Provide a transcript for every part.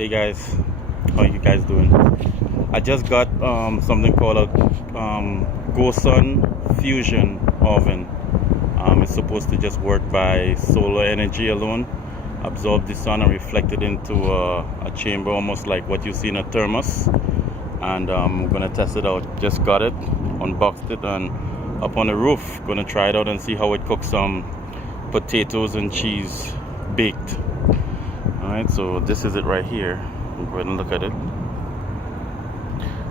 Hey guys, how you guys doing? I just got something called a GOSUN fusion oven. It's supposed to just work by solar energy alone, absorb the sun and reflect it into a chamber, almost like what you see in a thermos. And I'm gonna test it out. Just got it, unboxed it, and up on the roof. Gonna try it out and see how it cooks some potatoes and cheese baked. Alright, so this is it right here. We'll go ahead and look at it.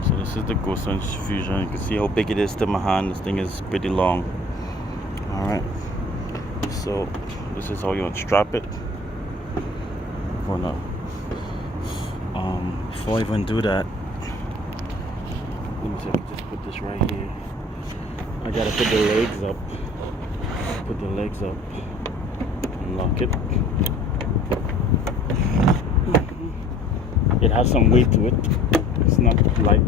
So this is the GOSUN fusion. You can see how big it is to my hand. This thing is pretty long. Alright, so this is how you unstrap it. Before I even do that, let me see if I can just put this right here. I gotta put the legs up. Put the legs up and lock it. It has some weight to it. It's not light,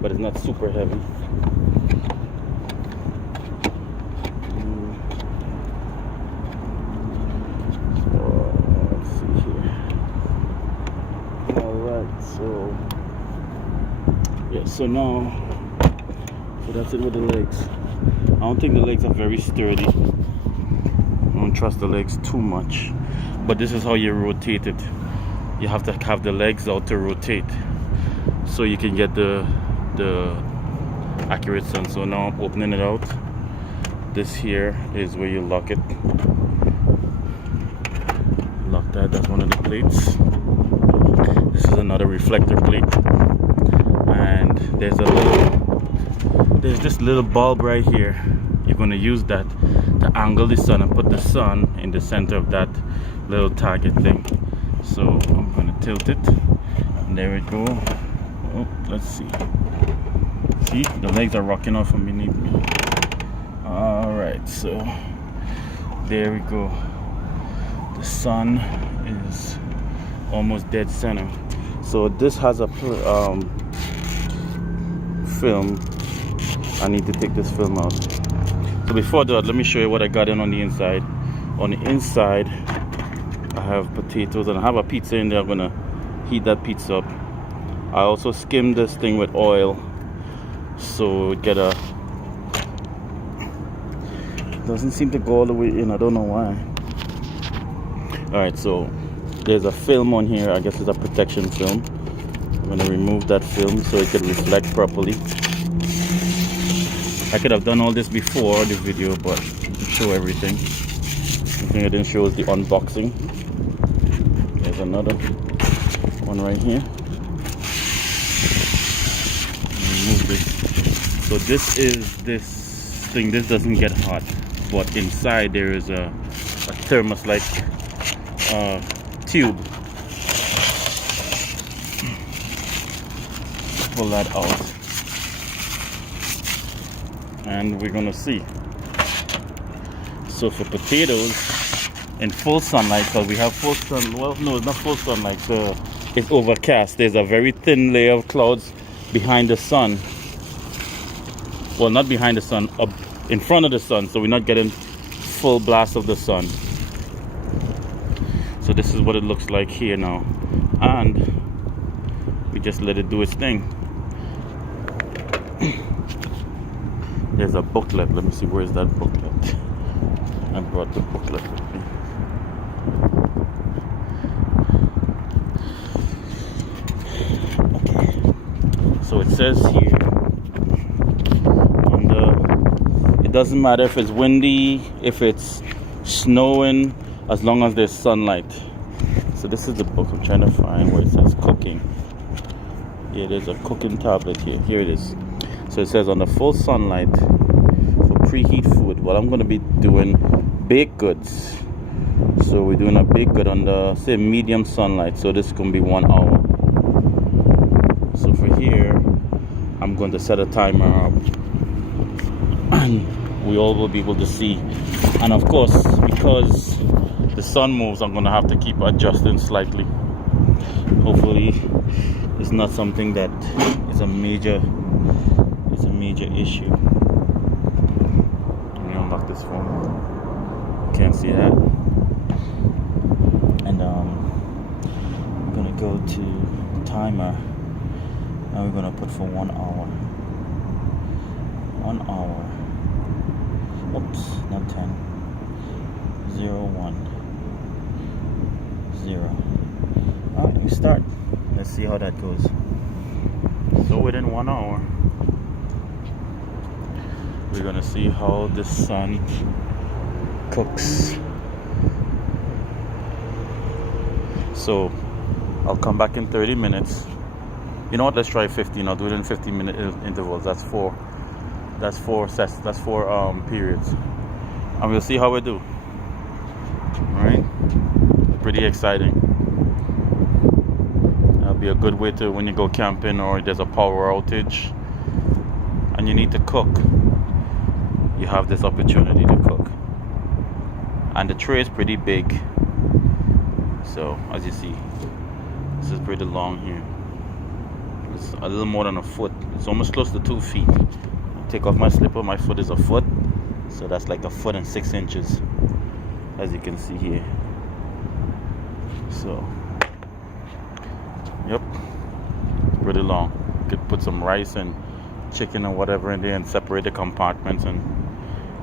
but it's not super heavy. Let's see here. Alright, so yeah, so that's it with the legs. I don't think the legs are very sturdy. I don't trust the legs too much. But this is how you rotate it. You have to have the legs out to rotate, so you can get the accurate sun. So now I'm opening it out. This here is where you lock it. Lock that. That's one of the plates. This is another reflector plate, and there's this little bulb right here. You're going to use that to angle the sun and put the sun in the center of that little target thing. So I'm going to tilt it, and there we go. Oh, let's see. See, the legs are rocking off from beneath me. Alright, so there we go. The sun is almost dead center. So this has a film. I need to take this film out. So before that, let me show you what I got in on the inside. On the inside, I have potatoes and I have a pizza in there. I'm gonna heat that pizza up. I also skimmed this thing with oil, so it doesn't seem to go all the way in. I don't know why. Alright, so there's a film on here. I guess it's a protection film. I'm gonna remove that film so it can reflect properly. I could have done all this before the video, but to show everything. The thing I didn't show is the unboxing. There's another one right here. Remove this. So this is this thing. This doesn't get hot, but inside there is a thermos-like tube. Pull that out, and we're gonna see. So for potatoes in full sunlight, because we have full sun, well, no, it's not full sunlight, it's overcast. There's a very thin layer of clouds behind the sun. Well, not behind the sun, up in front of the sun, so we're not getting full blast of the sun. So this is what it looks like here now, and we just let it do its thing. There's a booklet. Let me see, where's that booklet? I brought the booklet with me. Okay. So it says here, it doesn't matter if it's windy, if it's snowing, as long as there's sunlight. So this is the book I'm trying to find where it says cooking. Yeah, there's a cooking tablet here. Here it is. So it says on the full sunlight for preheat food. Well, I'm going to be doing baked goods. So we're doing a baked good on the, say, medium sunlight. So this is going to be 1 hour. So for here, I'm going to set a timer up, and we all will be able to see. And of course, because the sun moves, I'm going to have to keep adjusting slightly. Hopefully it's not something that is a major issue. Let me unlock this phone. Can't see that. And I'm gonna go to timer, and we're gonna put for 1 hour. 1 hour. Oops, not 10. 0, 1, 0. Alright, we start. Let's see how that goes. So within 1 hour, we're gonna see how the sun cooks. So I'll come back in 30 minutes. You know what? Let's try 15. I'll do it in 15-minute intervals. That's four sets. That's four periods, and we'll see how we do. All right. Pretty exciting. That'll be a good way to, when you go camping or there's a power outage and you need to cook, you have this opportunity to cook. And the tray is pretty big, so as you see, this is pretty long here. It's a little more than a foot. It's almost close to 2 feet. Take off my slipper, my foot is a foot, so that's like a foot and 6 inches, as you can see here. So yep, pretty long. You could put some rice and chicken or whatever in there and separate the compartments and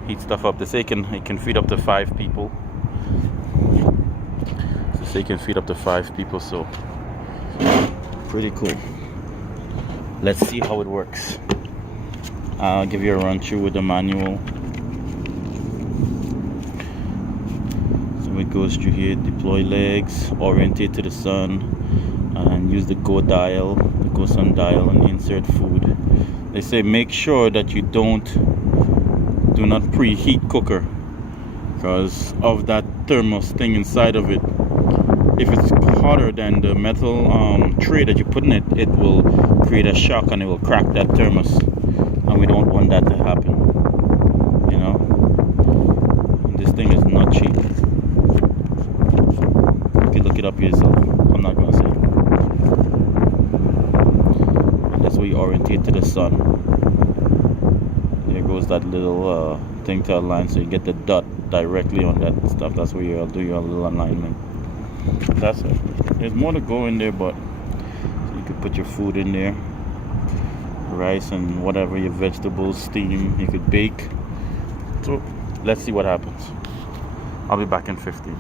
heat stuff up. They say it can feed up to 5 people. So say it can feed up to 5 people, so pretty cool. Let's see how it works. I'll give you a run through with the manual. So it goes through here: deploy legs, orientate to the sun, and use the GOSUN dial, and insert food. They say make sure that you do not preheat cooker, because of that thermos thing inside of it. If it's hotter than the metal tray that you put in it, it will create a shock and it will crack that thermos, and we don't want that to happen, you know. And this thing is not cheap. You can look it up yourself. I'm not gonna say. And that's where you orientate to the sun. There goes that little thing to align, so you get the dot directly on that stuff. That's where you'll do your little alignment. That's it. There's more to go in there, but you could put your food in there, rice and whatever, your vegetables, steam. You could bake. So let's see what happens. I'll be back in 15.